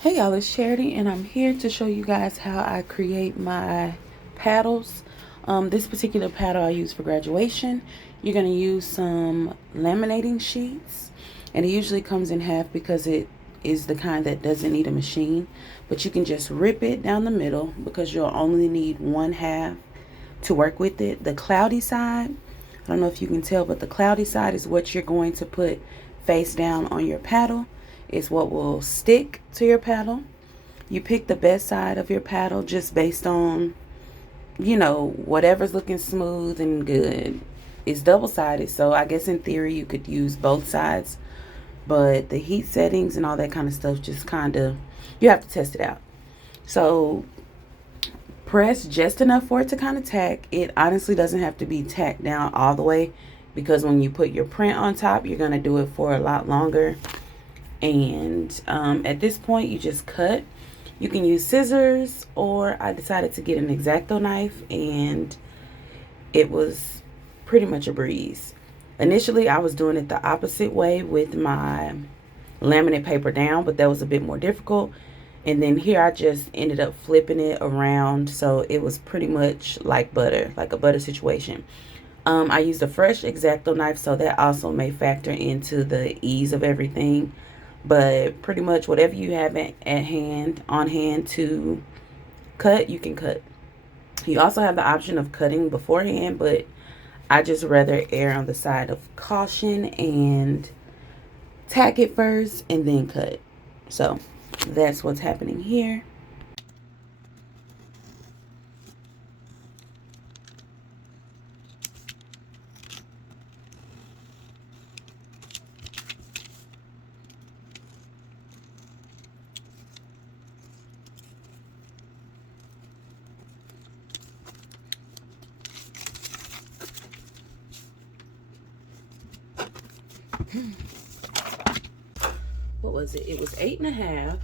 Hey y'all, it's Charity and I'm here to show you guys how I create my paddles. This particular paddle I use for graduation. You're going to use some laminating sheets, and it usually comes in half because it is the kind that doesn't need a machine, but you can just rip it down the middle because you'll only need one half to work with it. The cloudy side, I don't know if you can tell, but the cloudy side is what you're going to put face down on your paddle. Is what will stick to your paddle. You pick the best side of your paddle just based on, whatever's looking smooth and good. It's double-sided, so I guess in theory you could use both sides, but the heat settings and all that kind of stuff just kind of, you have to test it out. So press just enough for it to kind of tack. It honestly doesn't have to be tacked down all the way because when you put your print on top, you're going to do it for a lot longer. And at this point you just cut. You can use scissors, or I decided to get an X-Acto knife, and it was pretty much a breeze. Initially I was doing it the opposite way with my laminate paper down, but that was a bit more difficult. And then here I just ended up flipping it around, so it was pretty much like butter, like a butter situation. I used a fresh X-Acto knife, so that also may factor into the ease of everything. But pretty much whatever you have on hand to cut, you can cut. You also have the option of cutting beforehand, but I just rather err on the side of caution and tack it first and then cut. So that's what's happening here. What was it? It was 8.5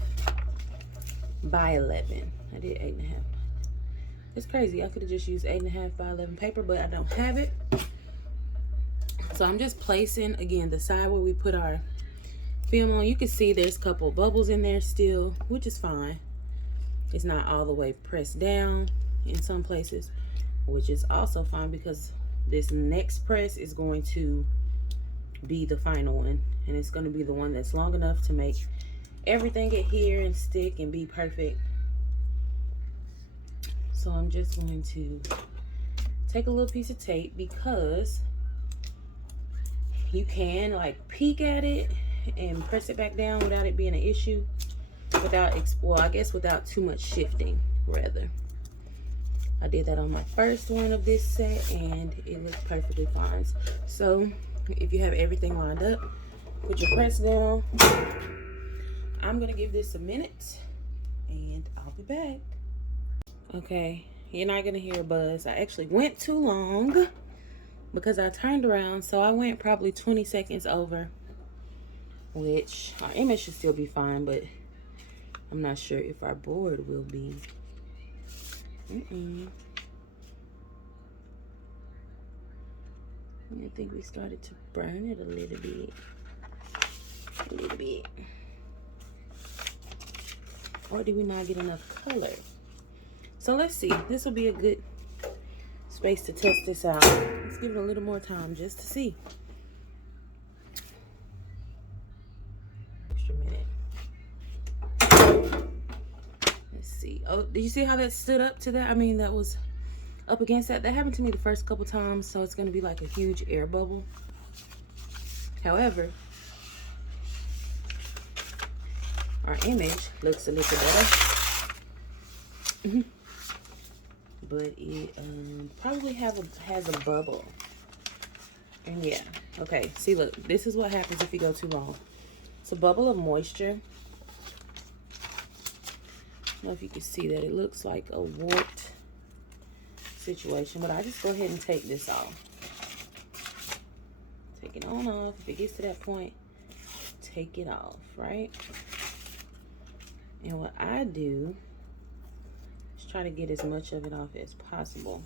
by 11. I did 8.5. It's crazy. I could have just used 8.5 by 11 paper, but I don't have it. So I'm just placing, again, the side where we put our film on. You can see there's a couple of bubbles in there still, which is fine. It's not all the way pressed down in some places, which is also fine because this next press is going to be the final one, and it's going to be the one that's long enough to make everything adhere and stick and be perfect. So I'm just going to take a little piece of tape, because you can like peek at it and press it back down without it being an issue, without, well, I guess without too much shifting, rather. I did that on my first one of this set and it looks perfectly fine. So if you have everything lined up, put your press down. I'm gonna give this a minute and I'll be back. Okay, you're not gonna hear a buzz. I actually went too long because I turned around, so I went probably 20 seconds over, which our image should still be fine, but I'm not sure if our board will be. I think we started to burn it a little bit. Or did we not get enough color? So let's see. This will be a good space to test this out. Let's give it a little more time just to see. Extra minute. Let's see. Oh, did you see how that stood up to that? I mean, that was up against that. That happened to me the first couple times, so it's going to be like a huge air bubble. However, our image looks a little better. But it probably has a bubble. And yeah, okay, see, look, this is what happens if you go too long. It's a bubble of moisture. I don't know if you can see that. It looks like a warped situation, but I just go ahead and take this off. Take it on off. If it gets to that point, take it off, right? And what I do is try to get as much of it off as possible.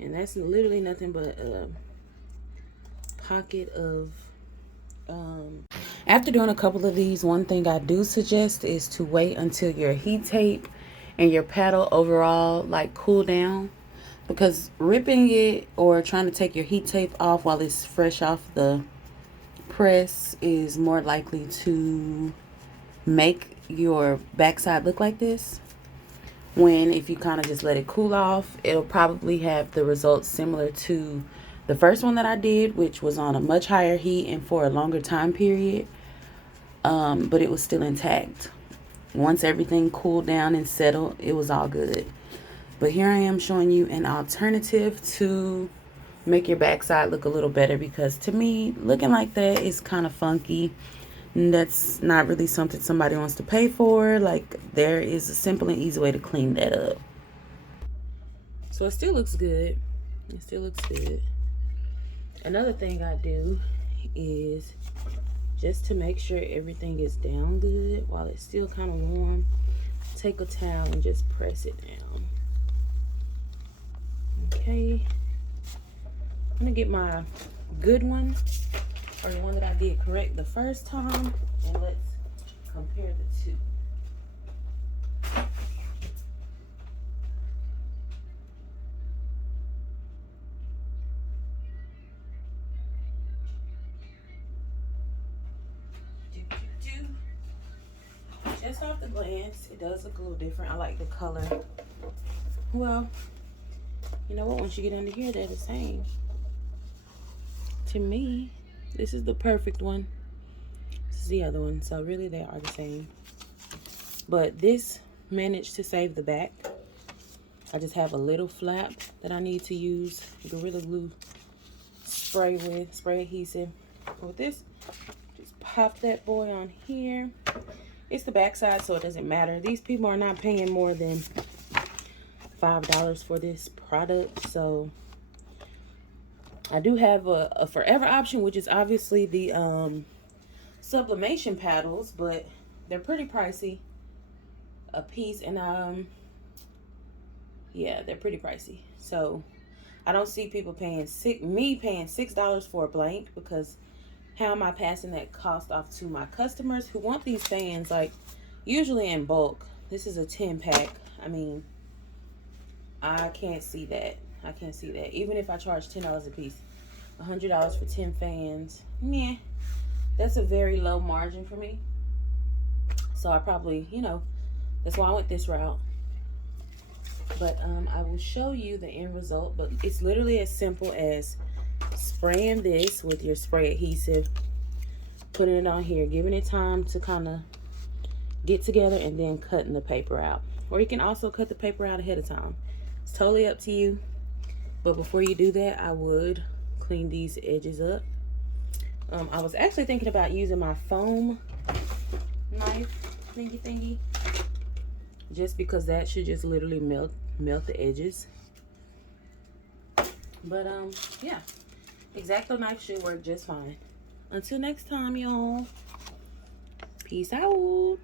And that's literally nothing but a pocket of After doing a couple of these, one thing I do suggest is to wait until your heat tape and your paddle overall like cool down, because ripping it or trying to take your heat tape off while it's fresh off the press is more likely to make your backside look like this. When if you kind of just let it cool off, it'll probably have the results similar to the first one that I did, which was on a much higher heat and for a longer time period, but it was still intact. Once everything cooled down and settled, it was all good. But here I am showing you an alternative to make your backside look a little better, because to me, looking like that is kind of funky. And that's not really something somebody wants to pay for. Like, there is a simple and easy way to clean that up. So it still looks good. It still looks good. Another thing I do is, just to make sure everything is down good while it's still kind of warm, take a towel and just press it down. Okay. I'm gonna get my good one, or the one that I did correct the first time, and let's compare the two. Just off the glance, it does look a little different. I like the color. Well, you know what? Once you get under here, they're the same. To me, this is the perfect one. This is the other one. So really, they are the same. But this managed to save the back. I just have a little flap that I need to use Gorilla Glue spray adhesive. With this, just pop that boy on here. It's the back side, so it doesn't matter. These people are not paying more than $5 for this product. So I do have a forever option, which is obviously the sublimation paddles, but they're pretty pricey a piece, and yeah, they're pretty pricey. So I don't see people paying $6 for a blank, because how am I passing that cost off to my customers who want these fans, like, usually in bulk? This is a 10-pack. I mean, I can't see that. I can't see that. Even if I charge $10 a piece, $100 for 10 fans, yeah, that's a very low margin for me. So I probably, that's why I went this route. But I will show you the end result. But it's literally as simple as spraying this with your spray adhesive, putting it on here, giving it time to kind of get together, and then cutting the paper out. Or you can also cut the paper out ahead of time. It's totally up to you. But before you do that, I would clean these edges up. I was actually thinking about using my foam knife thingy, just because that should just literally melt the edges. But yeah, X-Acto knife should work just fine. Until next time, y'all. Peace out.